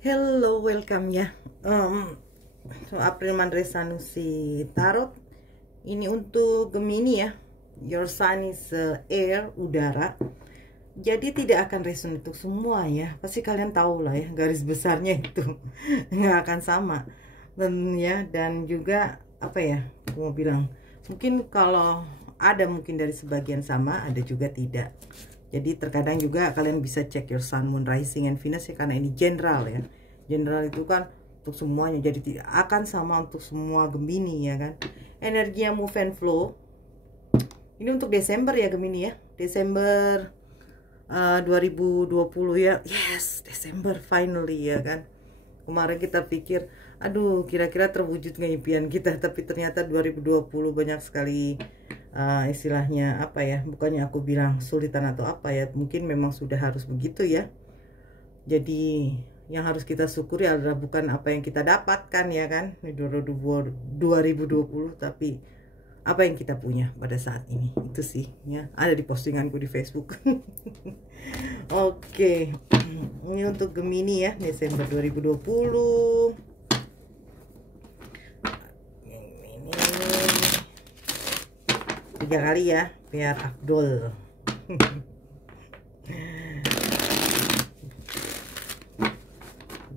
Hello, welcome ya. April Mandre Sanusi Tarot. Ini untuk Gemini ya. Your sun is air, udara. Jadi tidak akan resonate untuk semua ya. Pasti kalian tahu lah ya, garis besarnya itu nggak akan sama. Dan juga apa ya? Aku mau bilang, mungkin kalau ada mungkin dari sebagian sama, ada juga tidak. Jadi terkadang juga kalian bisa cek your sun, moon, rising, and Venus ya, karena ini general ya. General itu kan untuk semuanya, jadi tidak akan sama untuk semua Gemini ya kan. Energi yang move and flow. Ini untuk Desember ya Gemini ya. Desember 2020 ya. Yes, Desember finally ya kan. Kemarin kita pikir, aduh kira-kira terwujud nggak impian kita, tapi ternyata 2020 banyak sekali istilahnya apa ya, bukannya aku bilang sulitan atau apa ya, mungkin memang sudah harus begitu ya. Jadi yang harus kita syukuri adalah bukan apa yang kita dapatkan ya kan di 2020, tapi apa yang kita punya pada saat ini. Itu sih ya, ada di postinganku di Facebook. Oke. Ini untuk Gemini ya, Desember 2020. Tiga kali ya biar Abdul.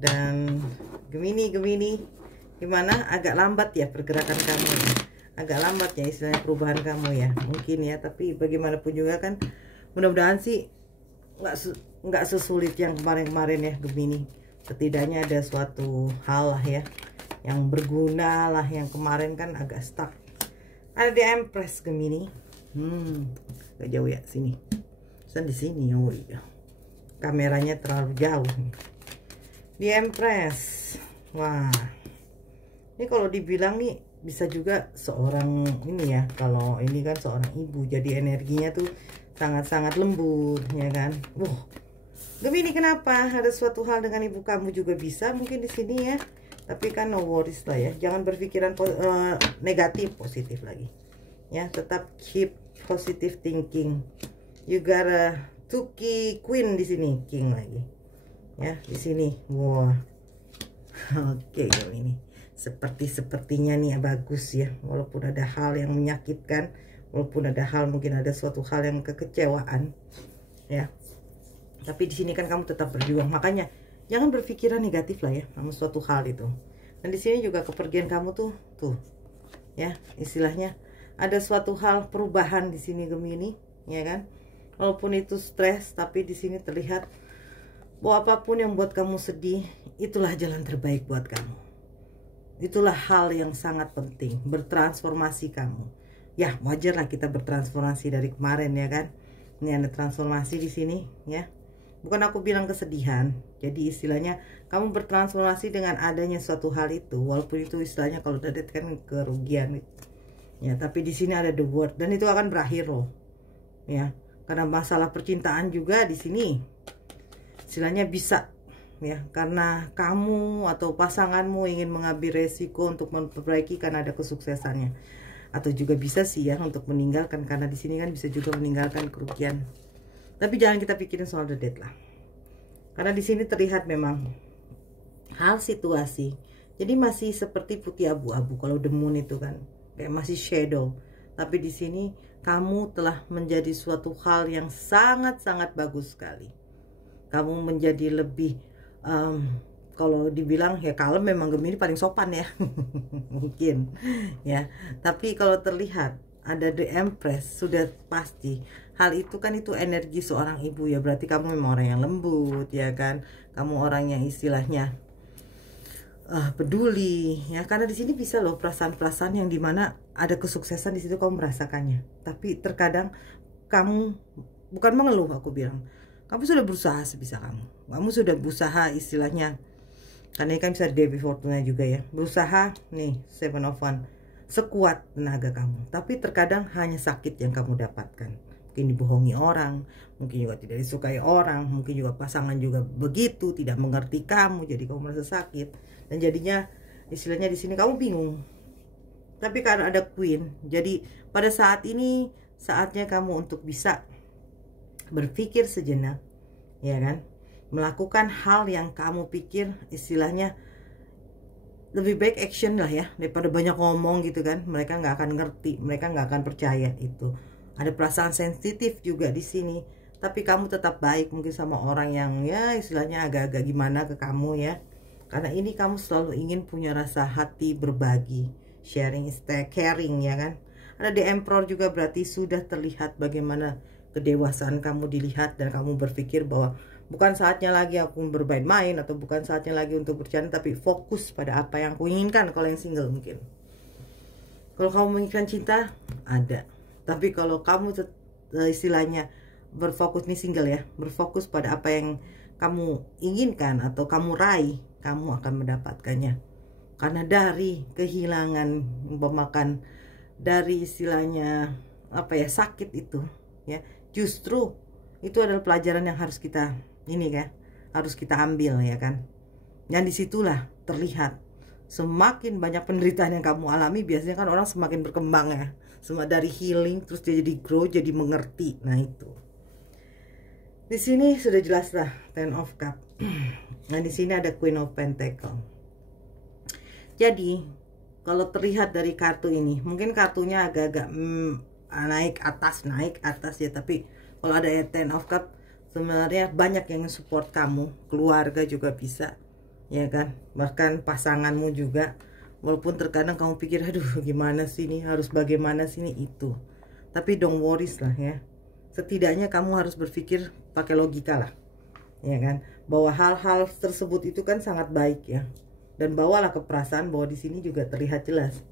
Dan Gemini gimana, agak lambat ya pergerakan kamu, agak lambat ya istilahnya perubahan kamu ya mungkin ya, tapi bagaimanapun juga kan mudah-mudahan sih nggak sesulit yang kemarin-kemarin ya Gemini. Setidaknya ada suatu hal lah ya yang berguna lah, yang kemarin kan agak stuck. Ada di Empress Gemini. Gak jauh ya sini. Di sini. Oh iya. Kameranya terlalu jauh. Di Empress. Wah. Ini kalau dibilang nih bisa juga seorang ini ya. Kalau ini kan seorang ibu, jadi energinya tuh sangat-sangat lembut ya kan. Gemini kenapa? Ada suatu hal dengan ibu kamu juga bisa mungkin di sini ya. Tapi kan no worries lah ya, jangan berpikiran negatif, positif lagi ya, tetap keep positive thinking. You got a Tuki Queen di sini, King lagi ya di sini. Wah. Oke, ini sepertinya nih ya, bagus ya, walaupun ada hal yang menyakitkan, walaupun ada hal, mungkin ada suatu hal yang kekecewaan ya, tapi di sini kan kamu tetap berjuang. Makanya jangan berpikiran negatif lah ya sama suatu hal itu. Dan di sini juga kepergian kamu tuh ya, istilahnya ada suatu hal perubahan di sini Gemini ya kan. Walaupun itu stres, tapi di sini terlihat bahwa apapun yang buat kamu sedih, itulah jalan terbaik buat kamu. Itulah hal yang sangat penting, bertransformasi kamu. Ya, wajar lah kita bertransformasi dari kemarin ya kan. Ini ada transformasi di sini ya. Bukan aku bilang kesedihan. Jadi istilahnya kamu bertransformasi dengan adanya suatu hal itu, walaupun itu istilahnya kalau udah kan kerugian ya, tapi di sini ada the word, dan itu akan berakhir loh ya. Karena masalah percintaan juga di sini istilahnya bisa ya, karena kamu atau pasanganmu ingin mengambil resiko untuk memperbaiki karena ada kesuksesannya, atau juga bisa sih ya untuk meninggalkan, karena di sini kan bisa juga meninggalkan kerugian. Tapi jangan kita pikirin soal the dead lah, karena di sini terlihat memang hal situasi. Jadi masih seperti putih abu-abu. Kalau the moon itu kan kayak masih shadow. Tapi di sini kamu telah menjadi suatu hal yang sangat-sangat bagus sekali. Kamu menjadi lebih kalau dibilang ya kalem, memang Gemini paling sopan ya. Mungkin ya. Tapi kalau terlihat ada the Empress, sudah pasti hal itu kan itu energi seorang ibu ya. Berarti kamu memang orang yang lembut ya kan. Kamu orang yang istilahnya peduli ya, karena di sini bisa loh perasaan-perasaan yang dimana ada kesuksesan di situ kamu merasakannya. Tapi terkadang kamu bukan mengeluh, aku bilang kamu sudah berusaha sebisa kamu sudah berusaha istilahnya, karena ini kan bisa Dewi Fortuna juga ya, berusaha nih 7 of Wands sekuat tenaga kamu, tapi terkadang hanya sakit yang kamu dapatkan. Mungkin dibohongi orang, mungkin juga tidak disukai orang, mungkin juga pasangan juga begitu, tidak mengerti kamu, jadi kamu merasa sakit. Dan jadinya istilahnya di sini kamu bingung. Tapi karena ada Queen, jadi pada saat ini saatnya kamu untuk bisa berpikir sejenak, ya kan? melakukan hal yang kamu pikir istilahnya lebih baik action lah ya, daripada banyak ngomong gitu kan. Mereka nggak akan ngerti, mereka nggak akan percaya itu. Ada perasaan sensitif juga di sini, tapi kamu tetap baik mungkin sama orang yang ya istilahnya agak-agak gimana ke kamu ya. Karena ini kamu selalu ingin punya rasa hati berbagi, sharing is caring ya kan. Ada The Emperor juga, berarti sudah terlihat bagaimana kedewasaan kamu dilihat, dan kamu berpikir bahwa bukan saatnya lagi aku bermain-main, atau bukan saatnya lagi untuk bercanda, tapi fokus pada apa yang aku inginkan. Kalau yang single mungkin, kalau kamu menginginkan cinta ada, tapi kalau kamu istilahnya berfokus, nih single ya, berfokus pada apa yang kamu inginkan atau kamu raih, kamu akan mendapatkannya. Karena dari kehilangan, memakan dari istilahnya apa ya, sakit itu ya, justru itu adalah pelajaran yang harus kita ini kan, harus kita ambil ya kan. Dan disitulah terlihat semakin banyak penderitaan yang kamu alami, biasanya kan orang semakin berkembang ya, semua dari healing terus dia jadi grow, jadi mengerti. Nah itu di sini sudah jelas lah, Ten of Cup. Nah di sini ada Queen of Pentacle. Jadi kalau terlihat dari kartu ini, mungkin kartunya agak-agak naik atas ya, tapi kalau ada Ten of Cup, sebenarnya banyak yang support kamu, keluarga juga bisa, ya kan, bahkan pasanganmu juga. Walaupun terkadang kamu pikir, aduh gimana sih ini, harus bagaimana sih ini itu, tapi don't worries lah ya. Setidaknya kamu harus berpikir pakai logika lah, ya kan, bahwa hal-hal tersebut itu kan sangat baik ya. Dan bawalah ke perasaan bahwa di sini juga terlihat jelas,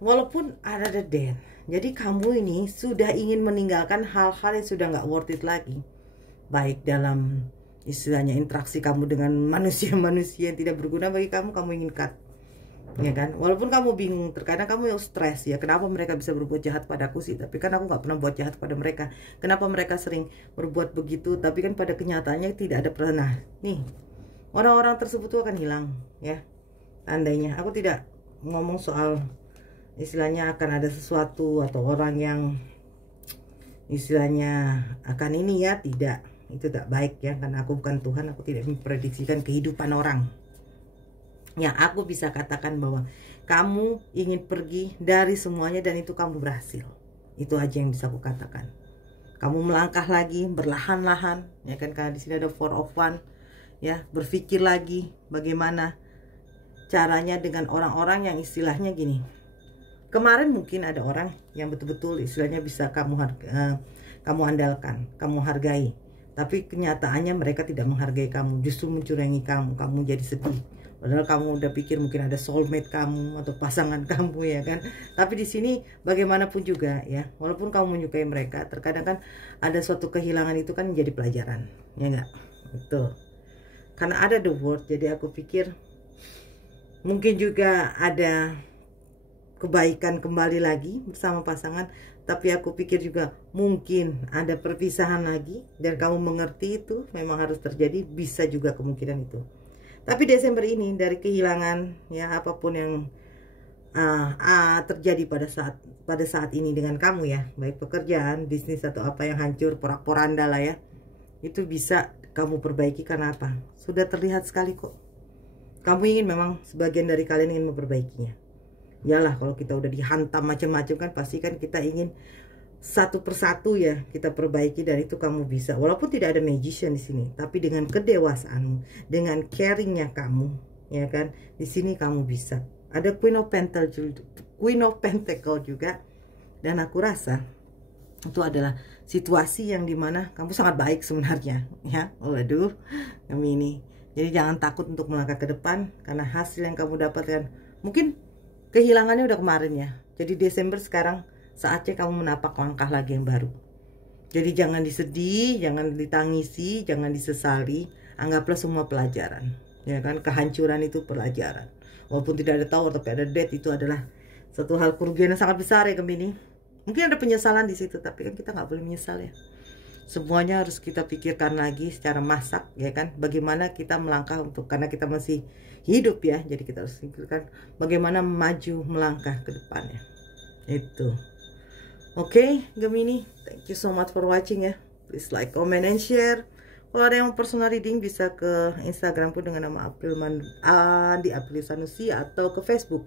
walaupun ada the death. Jadi kamu ini sudah ingin meninggalkan hal-hal yang sudah nggak worth it lagi, baik dalam istilahnya interaksi kamu dengan manusia-manusia yang tidak berguna bagi kamu. Kamu ingin cut, ya kan. Walaupun kamu bingung, terkadang kamu stres ya, kenapa mereka bisa berbuat jahat padaku sih, tapi kan aku nggak pernah buat jahat pada mereka. Kenapa mereka sering berbuat begitu, tapi kan pada kenyataannya tidak ada pernah. Nih, orang-orang tersebut tuh akan hilang ya. Andainya aku tidak ngomong soal istilahnya akan ada sesuatu atau orang yang istilahnya akan ini ya, tidak, itu tak baik ya, karena aku bukan Tuhan, aku tidak memprediksikan kehidupan orang. Yang aku bisa katakan bahwa kamu ingin pergi dari semuanya, dan itu kamu berhasil. Itu aja yang bisa aku katakan. Kamu melangkah lagi berlahan-lahan ya kan, karena di sini ada Four of Wands ya. Berpikir lagi bagaimana caranya dengan orang-orang yang istilahnya gini. Kemarin mungkin ada orang yang betul-betul istilahnya bisa kamu andalkan, kamu hargai, tapi kenyataannya mereka tidak menghargai kamu, justru mencurangi kamu. Kamu jadi sedih, padahal kamu udah pikir mungkin ada soulmate kamu atau pasangan kamu ya kan. Tapi di sini bagaimanapun juga ya, walaupun kamu menyukai mereka, terkadang kan ada suatu kehilangan itu kan menjadi pelajaran, ya enggak? Betul. Karena ada the word, jadi aku pikir mungkin juga ada kebaikan kembali lagi bersama pasangan, tapi aku pikir juga mungkin ada perpisahan lagi, dan kamu mengerti itu memang harus terjadi, bisa juga kemungkinan itu. Tapi Desember ini dari kehilangan ya, apapun yang terjadi pada saat ini dengan kamu ya, baik pekerjaan, bisnis atau apa yang hancur, porak-poranda lah ya, itu bisa kamu perbaiki. Karena apa? Sudah terlihat sekali kok. Kamu ingin, memang sebagian dari kalian ingin memperbaikinya. Yalah, kalau kita udah dihantam macam-macam kan, pasti kan kita ingin satu persatu ya kita perbaiki, dan itu kamu bisa. Walaupun tidak ada magician di sini, tapi dengan kedewasaanmu, dengan caringnya kamu, ya kan, di sini kamu bisa. Ada Queen of Pentacle juga, dan aku rasa itu adalah situasi yang dimana kamu sangat baik sebenarnya ya. Waduh, ini. Jadi jangan takut untuk melangkah ke depan, karena hasil yang kamu dapatkan mungkin kehilangannya udah kemarin ya. Jadi Desember sekarang saatnya kamu menapak langkah lagi yang baru. Jadi jangan disedih, jangan ditangisi, jangan disesali. Anggaplah semua pelajaran, ya kan. Kehancuran itu pelajaran. Walaupun tidak ada tower tapi ada death, itu adalah satu hal kerugian yang sangat besar ya Gemini. Mungkin ada penyesalan di situ, tapi kan kita nggak boleh menyesal ya. Semuanya harus kita pikirkan lagi secara masak ya kan, bagaimana kita melangkah untuk, karena kita masih hidup ya, jadi kita harus pikirkan bagaimana maju melangkah ke depannya. Itu oke Gemini, thank you so much for watching ya. Please like, comment, and share. Kalau ada yang personal reading bisa ke Instagram pun dengan nama di April Sanusi, atau ke Facebook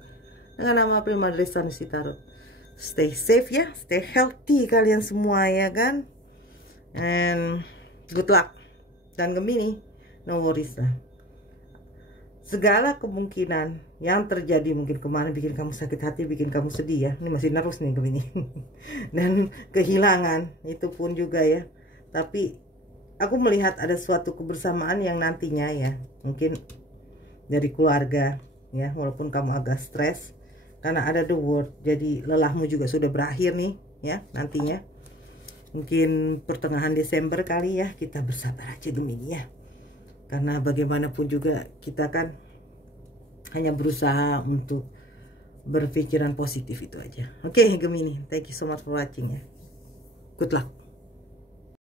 dengan nama April Madri Sanusi Tarot. Stay safe ya, stay healthy kalian semua ya kan. And good luck. Dan Gemini, no worries lah. Segala kemungkinan yang terjadi mungkin kemarin bikin kamu sakit hati, bikin kamu sedih ya. Ini masih nervous nih Gemini. Dan kehilangan itu pun juga ya. Tapi aku melihat ada suatu kebersamaan yang nantinya ya, mungkin dari keluarga ya, walaupun kamu agak stres karena ada the world, jadi lelahmu juga sudah berakhir nih ya nantinya. Mungkin pertengahan Desember kali ya, kita bersabar aja Gemini ya. Karena bagaimanapun juga kita kan hanya berusaha untuk berpikiran positif itu aja. Oke Gemini, thank you so much for watching ya. Good luck.